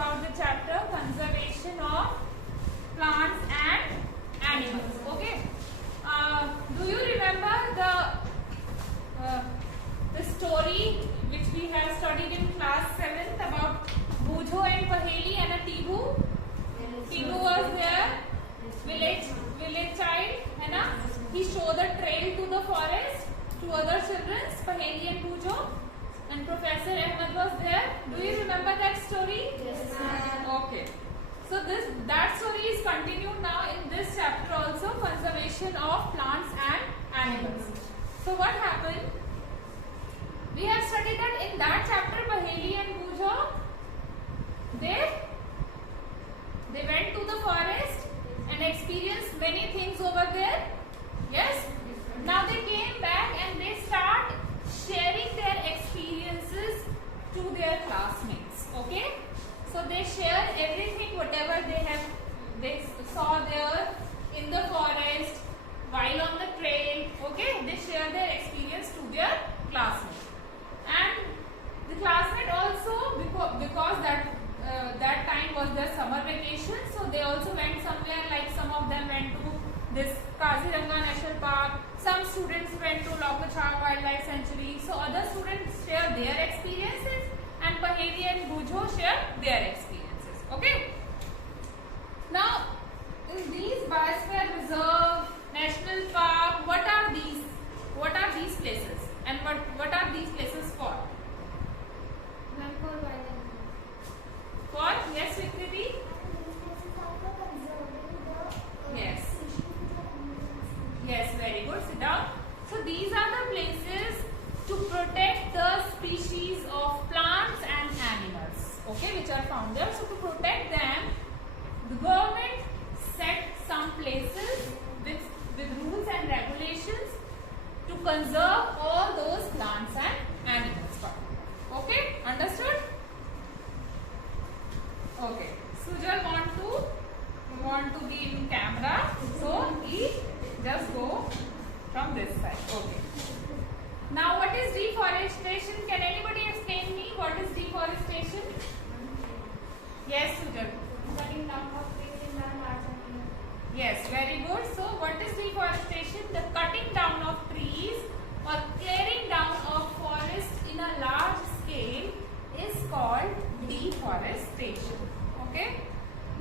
about the chapter conservation of plants and animals. Okay. Do you remember the story which we have studied in class 7th about Bujho and Paheli and a Tibu? Tibu was their village child, है ना? He showed the trail to the forest to other children, Paheli and Bujho, and Professor Ahmed was there. Do you remember that story? Yes, ma'am. Okay. So that story is continued now in this chapter also, conservation of plants and animals. So what happened? We have studied that in that chapter, Paheli and Bujho, they went to the forest and experienced many things over there. Yes? Now they came back and they start sharing their experiences to their classmates. Okay? So they share everything, whatever they saw there in the forest, while on the trail. Okay? They share their experience to their classmates. And the classmate also, because that time was their summer vacation, so they also went somewhere, like some of them went to this Kaziranga National Park, some students went to Lokachar Wildlife Sanctuary, so other students share their experiences and Paheli and Bujho share their experiences. Okay? Now, in these Biosphere Reserve, National Park, what are these places? And what are these places for? For, yes, Vikriti? Yes. Yes, very good. Sit down. So these are the places to protect the species of plants and animals, okay, which are found there. So to protect them, the government set some places with rules and regulations to conserve all those plants and animals. Okay, understood? Okay, Sujal want to be in camera, so he just go from this side. Okay. Now, what is deforestation? Can anybody explain me what is deforestation? Yes, Sujal. Cutting down of trees in a large area. Yes, very good. So, what is deforestation? The cutting down of trees or clearing down of forest in a large scale is called deforestation. Okay.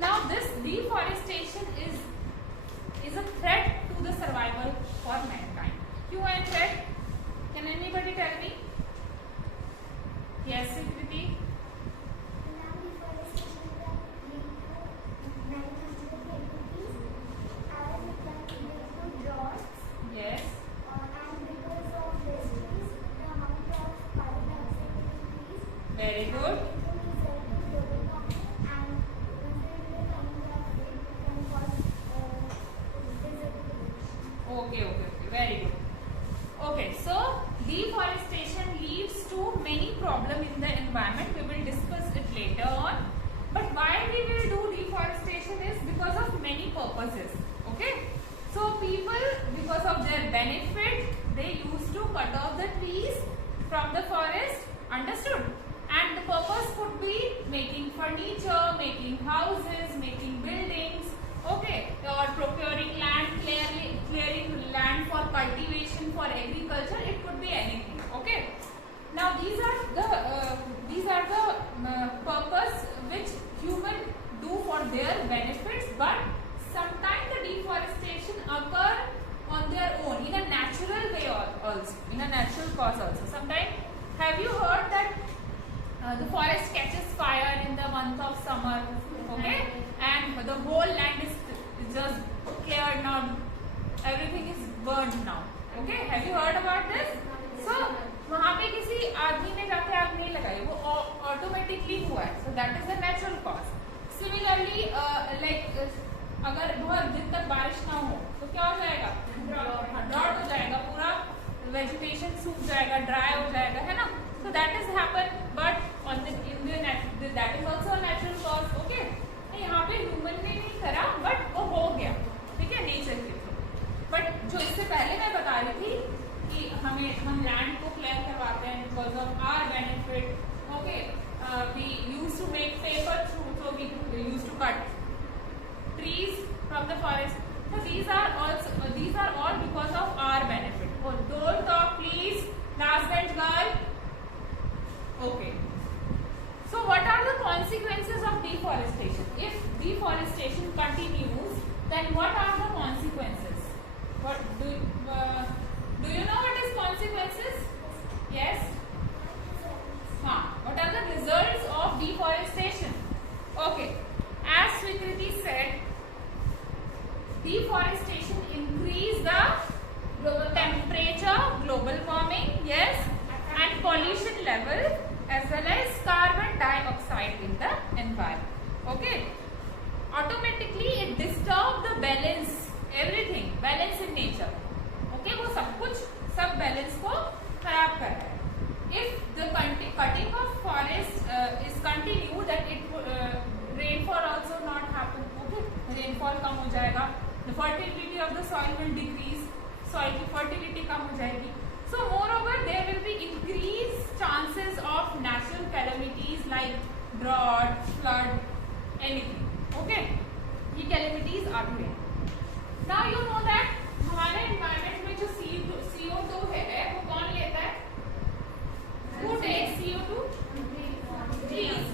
Now, this deforestation is a threat to the survival for mankind. Who are threat? Can anybody tell me? Yes, Sikriti. Yes. Very good. Okay, very good. Okay, so deforestation leads to many problems in the environment. We will discuss it later on. But why we will do deforestation is because of many purposes. Okay, so people, because of their benefit, they used to cut off the trees from the forest. Understood? And the purpose could be making furniture, making houses, making buildings, okay, or procuring land, clearing land for cultivation, for agriculture. It could be anything. Okay. Now these are the purpose which human do for their benefits, but sometimes the deforestation occur on their own in a natural way also, in a natural cause also. Sometimes, have you heard that the forest catches fire in the month of summer, okay, and the whole land is just cleared now, everything is burned now, okay? Have you heard about this? So वहाँ पे किसी आदमी ने जाके आग नहीं लगाई, वो ऑटोमेटिकली हुआ है, so that is the natural cause. Similarly, like अगर बहुत दिन तक बारिश ना हो तो क्या हो जाएगा? ड्रॉट हो जाएगा, पूरा वेजिटेशन सूख जाएगा, ड्राई हो जाएगा, है ना? So that is happen, but on the that is also a natural cause, okay? यहाँ पे ह्यूमन ने नहीं करा, but वो हो गया, ठीक है, नेचर के थ्रू. बट जो इससे पहले मैं बता रही थी कि हम लैंड को क्लियर करवाते हैं because of our benefit. Okay, we use to make paper through we used to cut trees from the forest. So these are all because of our benefit. Oh, don't talk please, last bench girl. Okay. So what are the consequences of deforestation? If deforestation continues, then what are the consequences? What do you know what is consequences? Yes? What are the results of deforestation? Okay. As Swikriti said, deforestation increase the temperature, global warming, yes, and pollution level, as well as carbon dioxide in the environment. Okay. Automatically it disturb the balance, everything, balance in nature. Okay, वो सब balance को खराब कर रहा है. If the cutting of forest is continued, then it rainfall also not happen. Okay, rainfall कम हो जाएगा. The fertility of the soil will decrease. Soil की fertility कम हो जाएगी. So moreover, there will be increased chances of natural calamities like drought, flood, anything. Okay, ये calamities आ भी हैं. Now you know that हमारे environment में जो CO2 है वो कौन लेता है? Who takes CO2? Trees.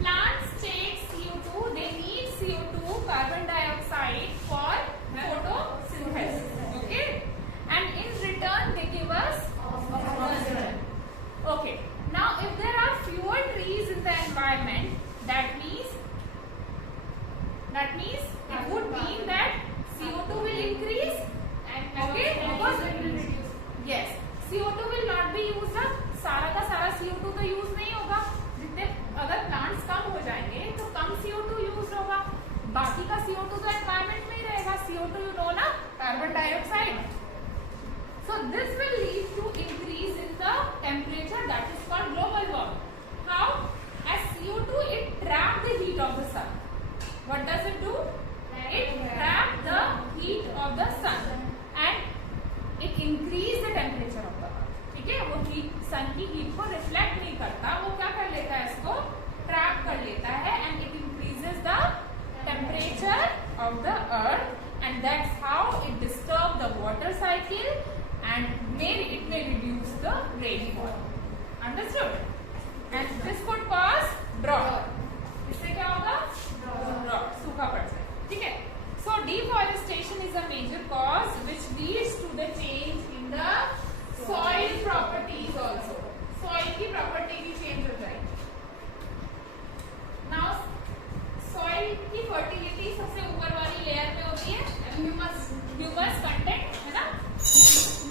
Plants take CO2. They need CO2, carbon dioxide, for photosynthesis. Okay, and in return they give us oxygen. Okay. Now, if there are fewer trees in the environment, that means it would mean that CO2 will increase. Okay, because it will reduce. Yes, CO2 will not be used up. सारा का सारा CO2 तो use नहीं होगा. जितने अगर plants कम हो जाएंगे तो कम CO2 यूज होगा. बाकी का CO2 तो एनवायरमेंट में ही रहेगा. CO2 you know ना, carbon dioxide. So this will lead to increase in the temperature, that is called global warming. How? As CO2 it traps the heat of the sun. What does it do? It traps the heat of the sun and it increase the temperature of the earth. ठीक है, वो heat सन की heat को reflect नहीं करता, वो क्या कर लेता है, इसको ट्रैप कर लेता है and it increases the temperature of the earth and that's how it disturbs the water cycle and it may reduce the rainfall. Understood? And this could cause drought. इससे क्या होगा? Drought, सूखा पड़ जाए. ठीक है. So deforestation is a major cause which leads to the change in the soil properties also. Soil की property भी change हो जाएगी. Now soil की fertility सबसे ऊपर वाली layer में होती है. Humus content है ना.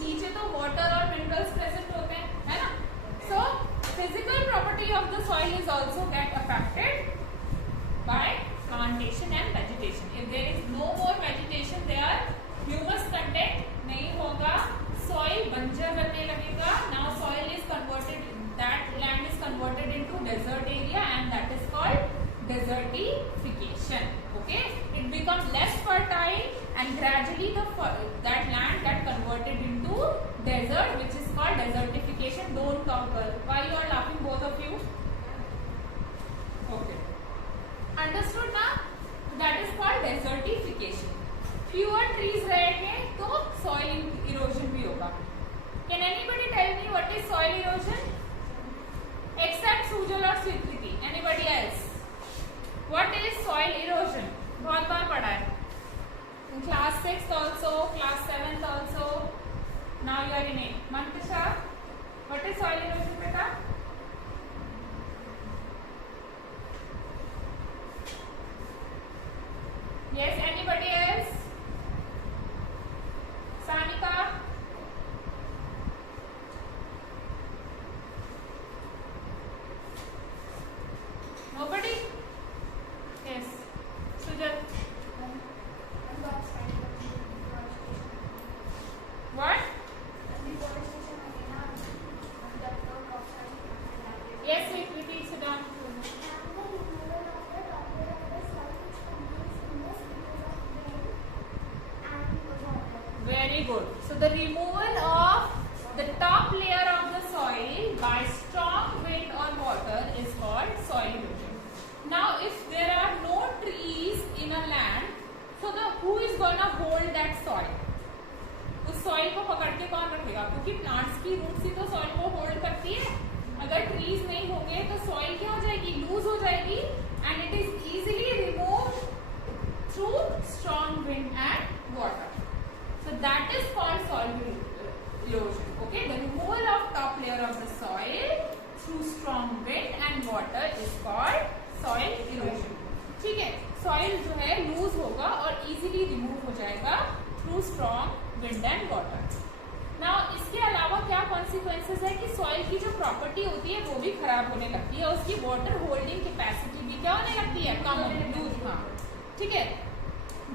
नीचे तो water और minerals present होते हैं, है ना. So physical property of the soil is also get affected by plantation and vegetation. If there is no more vegetation there, humus content नहीं होगा. Soil बंजर बनने लगेगा. Now soil is converted, that land is converted into desert area and that is called desertification. Okay, it becomes less fertile and gradually that land got converted into desert, which is called desertification. Don't talk girl. Why you are laughing, both of you? Okay, understood now? That is called desertification. Fewer trees रहेंगे तो soil erosion भी होगा. Can anybody tell me what is soil erosion? Except Sujal और Swikriti. Anybody else? What is soil erosion? बहुत बार पढ़ा है. In class 6th also, class 7th also. Now you are in 8th. Mantasha, what is soil erosion, beta? Yes, anybody else? Sanika? Nobody? Yes. Sujat? What? who is gonna hold that soil? उस soil को पकड़ के कौन रखेगा? क्योंकि plants की roots ही तो soil को होल्ड करती है. अगर ट्रीज नहीं होंगे तो सॉइल क्या हो जाएगी? लूज हो जाएगी and it is easily removed through strong wind and water. So that is called soil erosion. Okay, the removal of top layer of the soil through strong wind and water is called soil erosion. ठीक है, soil जो है loose होगा और easily remove हो जाएगा through strong wind and water. Now इसके अलावा क्या कॉन्सिक्वेंसेस है कि सॉइल की जो प्रॉपर्टी होती है वो भी खराब होने लगती है, उसकी वाटर होल्डिंग कैपेसिटी भी क्या होने लगती है? कम लूज. हाँ, ठीक है.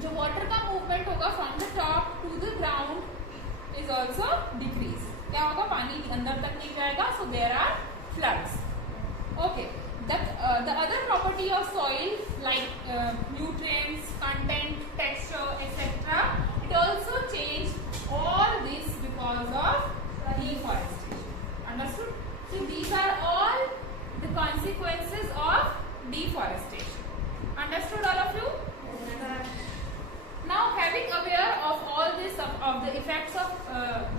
जो वाटर का मूवमेंट होगा from the top to the ground is also decrease. क्या होगा? पानी अंदर तक नहीं जाएगा, so there are floods. Okay, the other property of soil like nutrients, content, texture, etc. it also changed all this because of deforestation. Understood? So these are all the consequences of deforestation. Understood all of you? Now, having aware of all this of the effects of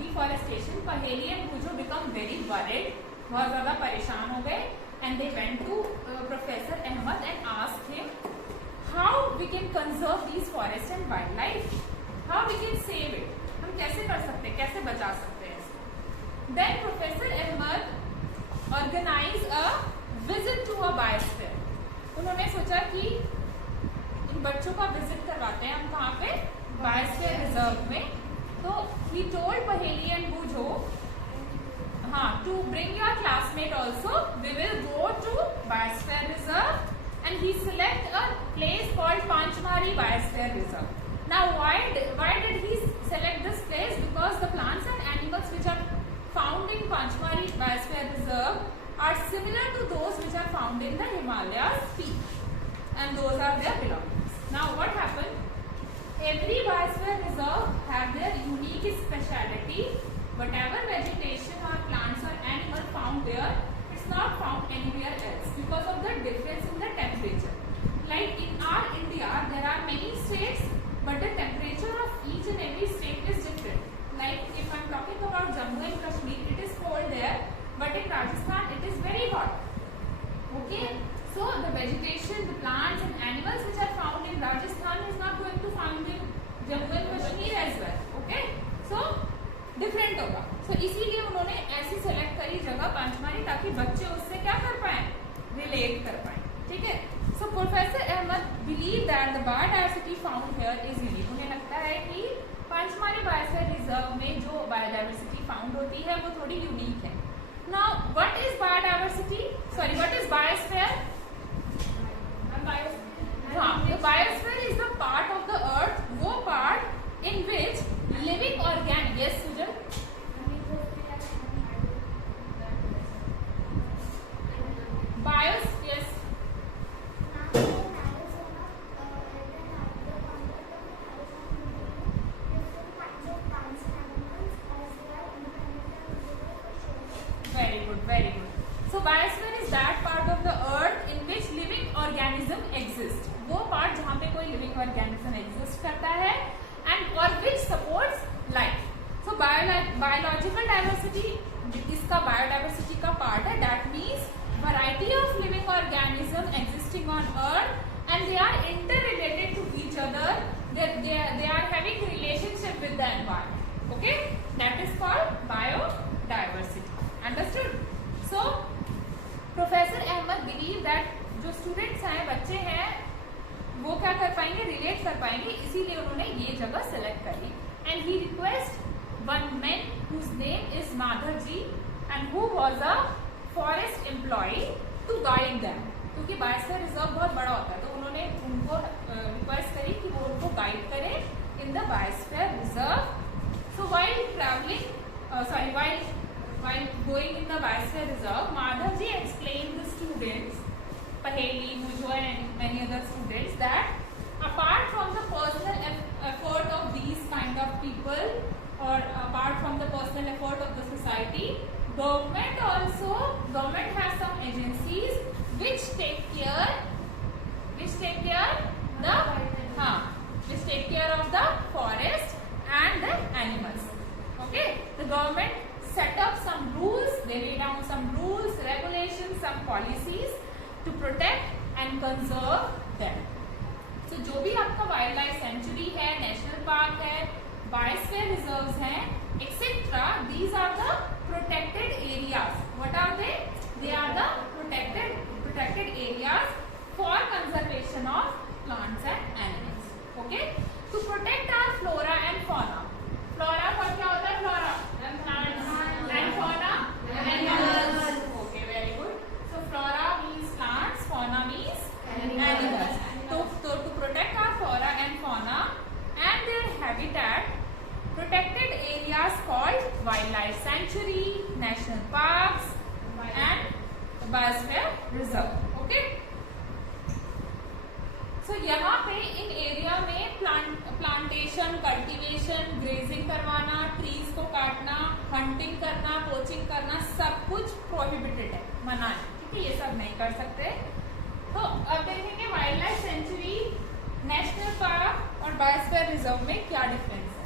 deforestation, Paheli and Pujo become very worried. बहुत ज़्यादा परेशान हो गए and they went to Professor Ahmed and asked him how we can conserve these forests and wildlife, how we can save it. हम कैसे कर सकते हैं, कैसे बचा सकते हैं इसको. Then Professor Ahmed organized a visit to a biosphere. उन्होंने सोचा कि इन बच्चों का विजिट करवाते हैं हम कहाँ पे? बायोस्फीयर रिजर्व में. तो he told Paheli and Pujo, हाँ, to bring your classmate also. We will go to Biosphere Reserve, and he select a place called Panchmari Biosphere Reserve. Now, why did he select this place? Because the plants and animals which are found in Panchmari Biosphere Reserve are similar to those which are found in the Himalayas peak, and those are their belongings. Now, what happened? Every Biosphere Reserve have their unique speciality. Whatever vegetation or plants or animal found there, it's not found anywhere else because of the difference in the temperature. Like in our India, there are many states, but the temperature of each and every state is different. Like if I'm talking about Jammu and Kashmir, it is cold there, but in Rajasthan, it is very hot. Okay, so the vegetation, the plants and animals which are found in Rajasthan is not going to found in Jammu and Kashmir as well. Okay, so different होगा. सो इसीलिए उन्होंने ऐसी select करी जगह पंचमारी ताकि बच्चे उससे क्या कर पाए? रिलेट कर पाए. ठीक है. So professor Ahmed believe that the biodiversity found here is unique. उन्हें लगता है कि पंचमारी बायोस्फीयर रिजर्व में जो बायोडायवर्सिटी फाउंड होती है वो थोड़ी यूनिक है. Now what is biodiversity? Sorry, what is biosphere? हाँ, the biosphere is the part of the earth, वो part in which living organic. Yes, Sujan? Yes. Very good, very good. So biosphere is that part of the earth in which living organism exist. वो part जहाँ पे कोई living organism exist करता है and or which supports life. So biological diversity इसका biodiversity का part है. That means variety of living organism existing on earth and they are interrelated to each other. They are having relationship with the environment. Okay, that is called biodiversity. Understood? So Professor Ahmed believe that जो students हैं, बच्चे हैं, वो क्या कर पाएंगे? Relate कर पाएंगे. इसीलिए उन्होंने ये जगह सेलेक्ट करी. And he request one man whose name is Madhav ji and who was a forest employee to guide them. क्योंकि बायोस्फीयर रिजर्व बहुत बड़ा होता है तो उन्होंने उनको रिक्वेस्ट करी कि वो उनको गाइड करें in the biosphere reserve. So while traveling, while going in the biosphere reserve, Madhav ji explained the students, Paheli, Pujo and many other students, that apart from the personal effort of these kind of people or apart from the personal effort of the society, government has some agencies which take care the which take care of the forest and the animals. Okay, the government set up some rules, they lay down some rules, regulations, some policies to protect and conserve them. So जो भी आपका wild life sanctuary है, national park है, biosphere reserves हैं, etcetera, these are the protected areas. What are they? They are the protected areas for conservation of plants and animals. Okay? To protect our flora and fauna. Flora for क्या होता है? Flora and fauna animals. Okay, very good. So flora means plants, fauna means animals. So to protect our flora and fauna and their habitat, protected areas called wildlife sanctuary, national parks and biosphere reserve. Okay? So यहाँ पे इन area में plantation, cultivation, grazing करवाना, trees को काटना, hunting करना, poaching करना, सब कुछ प्रोहिबिटेड है, मना है. ठीक है, ये सब नहीं कर सकते. तो अब देखेंगे wild life sanctuary, national park और बायोस्फीयर रिजर्व में क्या डिफरेंस है.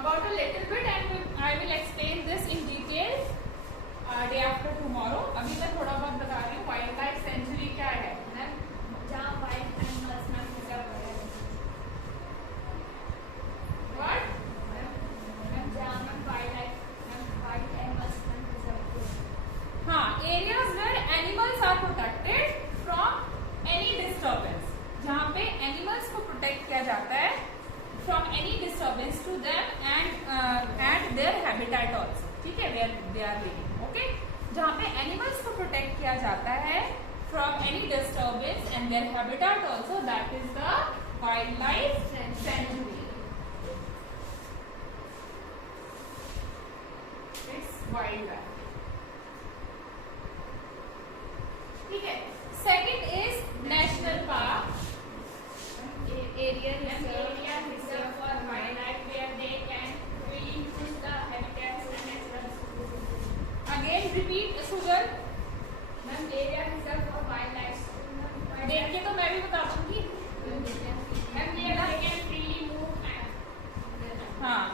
About a little bit and I will explain this in detail day after tomorrow. अभी मैं थोड़ा बहुत बता रही हूँ. वाइल्ड लाइफ सेंचुरी क्या है? जहाँ वाइल्ड एनिमल्स में प्रिजर्व है. What? जहाँ में वाइल्ड एनिमल्स में प्रिजर्व है. हाँ, areas where animals are protected from any disturbance. जहाँ पे animals को protect किया जाता है from any disturbance to them and their habitat also. ठीक है, where they are living. Okay? जहाँ पे animals को protect किया जाता है from any disturbance and their habitat also, that is the wildlife sanctuary. It's wildlife. ठीक है. Second is national park. Area reserved for wildlife where they can really use the habitats and natural resources. Again repeat, Sugar. Ma'am, area reserved for wildlife. देख के तो मैं भी बता दूंगी. Ma'am, they can freely move and हाँ.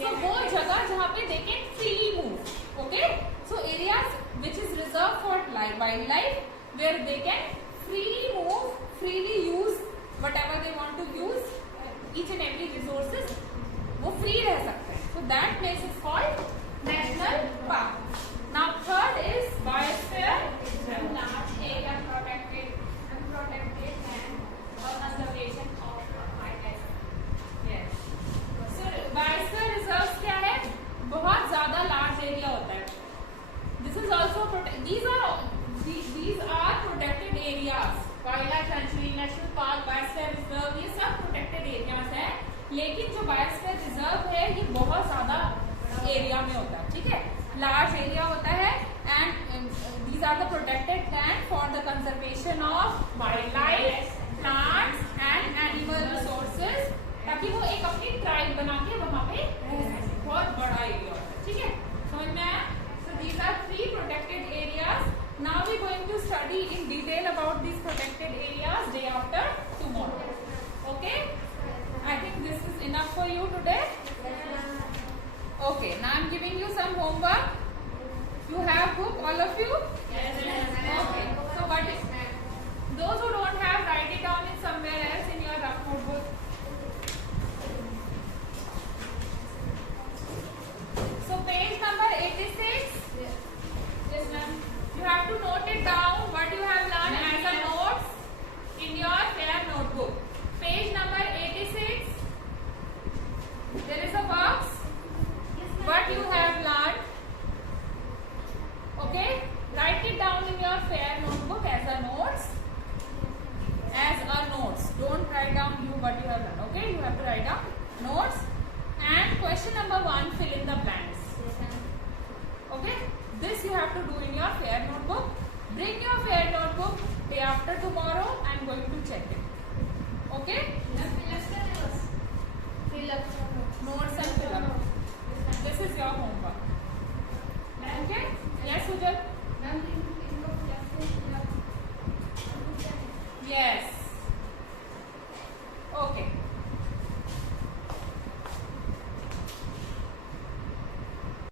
So वो जगह जहाँ पे they can freely move. Okay. So areas which is reserved for wildlife where they can freely move, freely use whatever they want to use, each and every resources, वो free रह सकते हैं. So that place is called national park. Now third is biosphere. large area protected and conservation of wildlife. Yes. So biosphere reserves क्या है? बहुत ज़्यादा large area होता है. This is also these are protected areas. Wildlife sanctuary, national park, biosphere reserve, ये सब protected areas हैं. लेकिन जो biosphere reserve है ये बहुत ज़्यादा एरिया में होता है. ठीक है, large area होता है and these are the protected land for the conservation of wildlife, plants and animal resources, ताकि वो एक अपनी ट्राइब बना के वहाँ पे रह सके. बहुत बड़ा एरिया होता है. ठीक है, समझ में आया? So these are three protected areas. Now we are going to study in detail about these protected areas day after tomorrow. Okay? I think this is enough for you today. Okay, now I am giving you some homework. You have book, all of you? Yes. Okay. So what is those who don't have, write it down in somewhere else in your rough notebook. So page number 86. Yes, ma'am. You have to note it down what you have learned as a notes in your fair notebook. Page number 86. There is a box. What you have learned. Okay? Write it down in your fair notebook as a notes. As a notes. Don't write down what you have learned. Okay? You have to write down notes. And question number 1, fill in the blanks. Okay? This you have to do in your fair notebook. Bring your fair notebook day after tomorrow. I am going to check it. Okay? Notes and fill up. This is your homework.